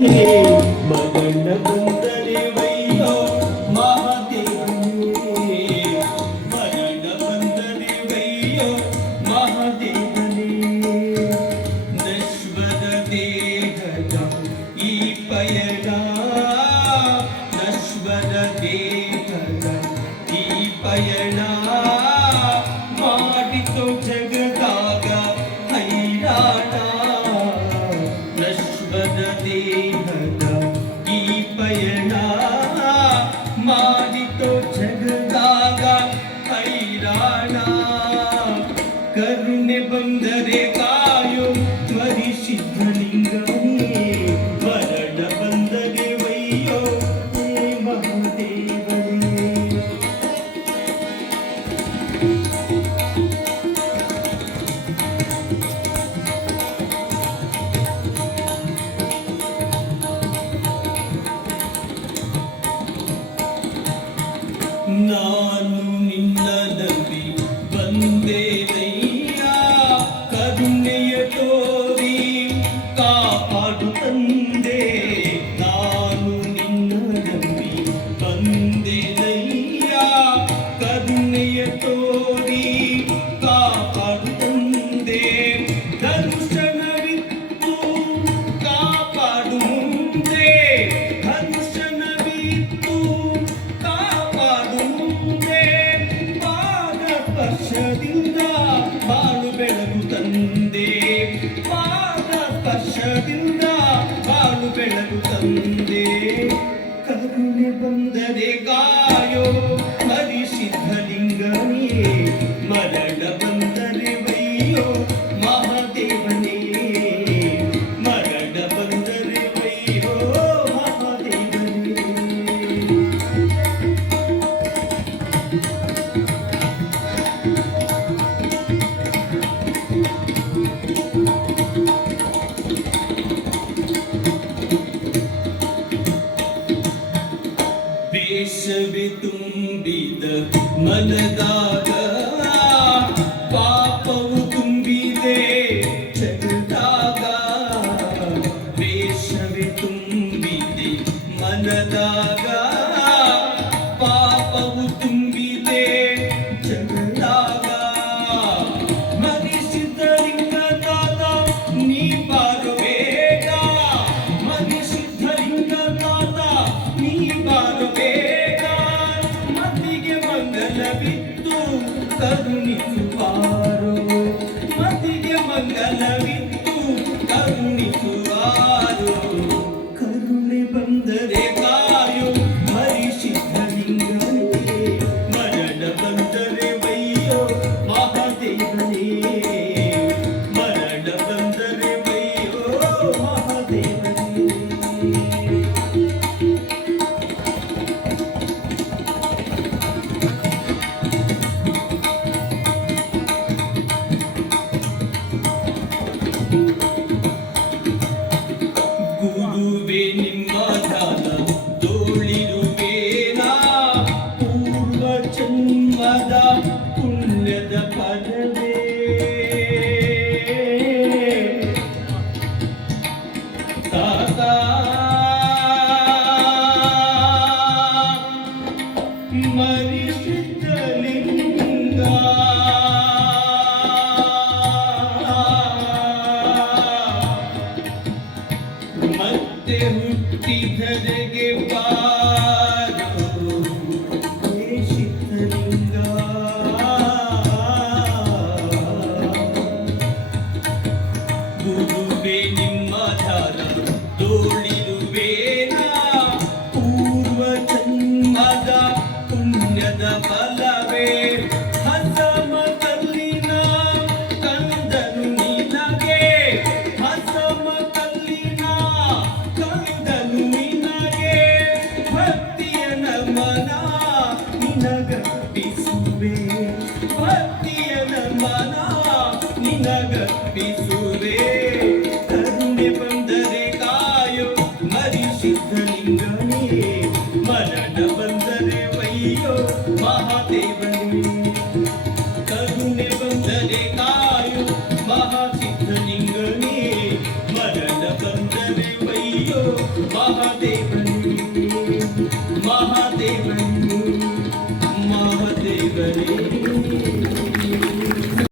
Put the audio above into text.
ಮಗನ ಬಂದರೆ ವೈಯೋ ಮಹಾದೇವನೇ, ಮಗನ ಬಂದರೆ ವೈಯೋ ಮಹಾದೇವನೇ. ನಶ್ವರ ದೇಹದ ಈ ಪಯಣ, ನಶ್ವರ ದೇಹದ ಈ ಪಯಣ ಮಾಡಿತು ಜಗದಾಗ ಹೈರಾಣ. ನಶ್ವರ ದೇಹದ ಈ ಪಯಣ ಮಾಡಿತು ಜಗದಾಗ ಹೈರಾಣ. ಕರುಣೆ ಬಂದರೆ ಕಾಯೋ ಮರಿಸಿದ್ಧಲಿಂಗನೇ, ಮರಣ ಬಂದರೆ ವೈಯೋ ಹೇ ಮಹಾದೇವನೇ. ನಾನು ನಿನ್ನ ನಂಬಿ ಬಂದೇನಯ್ಯ, ಕರುಣೆಯ ತೋರಿ ಕಾಪಾಡು ತಂದೆ. ನಾನು ನಿನ್ನ ನಂಬಿ ಬಂದೇನಯ್ಯ, ಕರುಣೆಯ ತೋರಿ ಕಾಪಾಡು ತಂದೆ. ದರ್ಶನವಿತ್ತು ಕಾಪಾಡು ಮುಂದೆ, ದರ್ಶನವಿತ್ತು ಕಾಪಾಡು ಮುಂದೆ. ಪಾದ ಸ್ಪರ್ಶದಿಂದ ಬಾಳು ಬೆಳಗು ತಂದೆ, ಪಾದ ಸ್ಪರ್ಶದಿಂದ ಬಾಳು ಬೆಳಗು ತಂದೆ. ಕರುಣೆ ಬಂದರೆ ಕಾಯೋ ಹರಿಸಿದ್ಧಲಿಂಗನೇ, ಮರಣ ಬಂದರೆ ವೈಯೋ ಮಹಾದೇವನೇ, ಮರಣ ಬಂದರೆ ವೈಯೋ ಮಹಾದೇವನೇ. ವೇಷವೇ ತುಂಬಿದ ಮನದಾಗ, ಪಾಪವು ತುಂಬಿದೆ ಜಗದಾಗ. ವೇಷವೇ ತುಂಬಿದೆ ಮನದಾಗ, ಪಾಪವು ತುಂಬಿದೆ ಜಗದಾಗ. ಮರಿಸಿದ್ಧಲಿಂಗನಾಥ ನೀ ಬಾರು ಬೇಗ, ಮರಿಸಿದ್ಧಲಿಂಗನಾಥ ನೀ ಬಾರು ಬೇಗ. ಮತಿಗೆ ಮಂಗಲವಿತ್ತು ಕರುಣಿಸುವಾರು, ಮತಿಗೆ ಮಂಗಲವಿತ್ತು ಕರುಣಿಸುವಾರು. ಕರುಣೆ ಬಂದರೆ ಕಾಯೋ ಹರಿಸಿದ್ಧಲಿಂಗನೇ, ಮರಣ ಬಂದರೆ ವೈಯೋ ಮಹಾದೇವನೇ, ಮರಣ ಬಂದರೆ ವೈಯೋ ಮಹಾದೇವನೇ. ಗುರುವೇ ನಿಮ್ಮ ಧ್ಯಾನ ತೋಳಿರುವೇನಾ, ಪೂರ್ವ ಜನ್ಮದ ಪುಣ್ಯದ ಫಲವೇ. ತಾತ ಮರಿಸಿದ್ಧಲಿಂಗ, ಮತ್ತೆ ಹುಟ್ಟಿದರೆಗೆ ಬಾರೋ ಹೇ ಸಿದ್ಧಲಿಂಗ. ಗುರುವೇ ನಿಮ್ಮ ಧ್ಯಾನ ತೋಳಿರುವೇನಾ, ಪೂರ್ವ ಜನ್ಮದ ಪುಣ್ಯದ ಫಲವೇ. ಹಸಮಕಲ್ಲಿನ ಕಂದನು ನಿನಗೆ, ಹಸಮಕಲ್ಲಿನ ಕಂದನು ನಿನಗೆ. ಭಕ್ತಿಯ ನಮನ ನಿನಗರ್ಪಿಸುವೆ, ಭಕ್ತಿಯ ನಮನ ನಿನಗರ್ಪಿಸುವೆ. ಕರುಣೆ ಬಂದರೆ ಕಾಯೋ ಮಹಾದೇವನೇ ಮಹಾದೇವನೇ